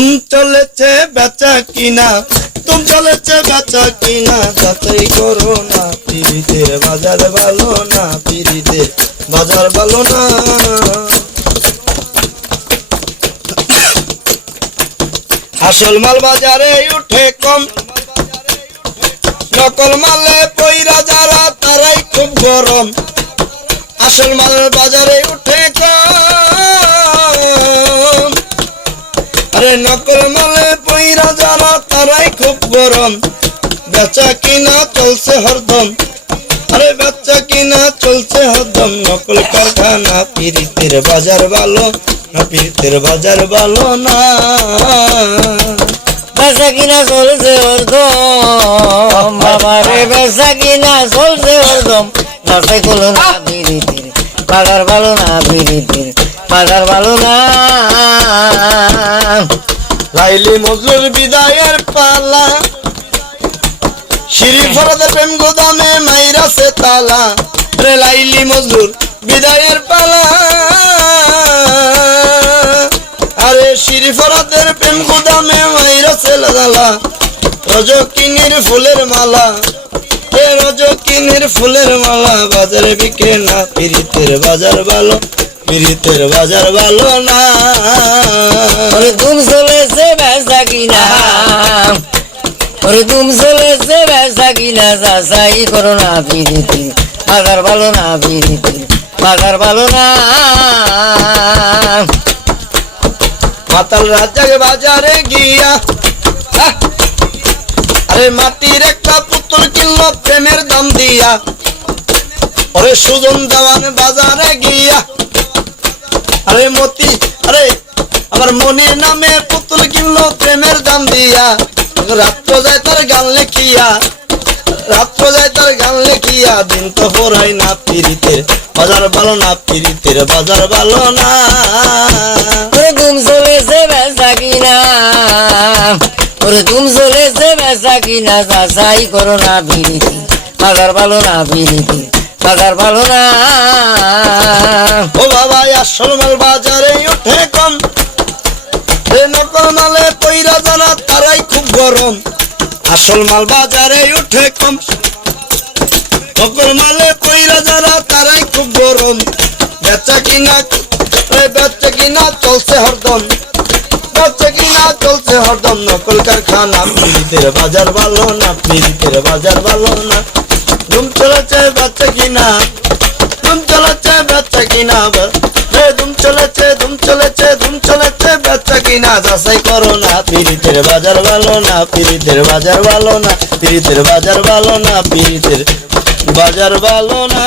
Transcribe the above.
তুম চলেছে বেচা কিনা, তুম চলেছে বেচা কিনা, যাচাই করো না পিরিতের বাজার ভালো না, পিরিতের বাজার ভালো না। আসল মাল বাজারে উঠে কম, নকল মালে পইরা যারা তারাই খুব গরম। আসল মাল বাজারে উঠে কম, আরে নকল মালে পইরা যারা তারাই খুব গরম। বেচা কিনা চলছে হরদম, আরে বেচা কিনা চলছে হরদম। নকল কারখানা পিরিতের বাজার ভালো না, পিরিতের বাজার ভালো না। বেচা কিনা চলছে হরদম, বাবারে বেচা কিনা চলছে হরদম। যাচাই করো না পিরিতের বাজার ভালো না, পিরিতের বাজার ভালো না। লাইলি মজনুর বিদায়ের পালা, শিরি ফরাদের প্রেম গোদামে মাইরাছে তালা। রে লাইলি মজনুর বিদায়ের পালা, আরে শিরি ফরাদের প্রেম গোদামে মাইরাছে তালা। রজকিনীর ফুলের মালা, এ রজকিনীর ফুলের মালা, বাজারে বিকে না পিরিতের বাজার ভালো, পিরিতের বাজার ভালো না। ওরে তুম চলেছে বেচা কিনা, ওরে তুম চলেছে বেচা কিনা, যাচাই করো না পিরিতের বাজার ভালো না, পিরিতের বাজার ভালো না। মাতাল রাজাকে বাজারে গিয়া, আরে মাটির একটা পুতুল কিনলো প্রেমের দাম দিয়া। ওরে সুজন দেওয়ান বাজারে গিয়া, আরে মতি, আরে আমার মনির নামে পুতুল কিনলো প্রেমের দাম দিয়া। রাত্র যায় তার গান লেখিয়া, রাত্র যায় তার গান লেখিয়া, দিন তো পড়াই না পিরিতের বাজার ভালো না, পিরিতের বাজার ভালো না। ওরে তুম চলেছে বেচা কিনা, ওরে তুম চলেছে বেচা কিনা, যাচাই করো না পিরিতের বাজার ভালো না, পিরিতের বাজার ভালো না। ও বাবা আসল মাল বাজারে উঠে কম, নকল মালে পইরা যারা তারাই খুব গরম। আসল মাল বাজারে উঠে কম, নকল মালে পইরা যারা তারাই খুব গরম। বেচা কিনা, বেচা কিনা চলছে হরদম, বেচা কিনা চলছে হরদম। নকল কারখানা পিরিতের বাজার ভালো না, পিরিতের বাজার ভালো না। ধুম চলেছে বেচা কিনা, ধুম চলেছে বেচা কিনা, ধুম চলেছে, ধুম চলেছে, ধুম চলেছে বেচা কিনা। যাচাই করো না পিরিতের বাজার ভালো না, পিরিতের বাজার ভালো না, পিরিতের বাজার ভালো না, পিরিতের বাজার ভালো না।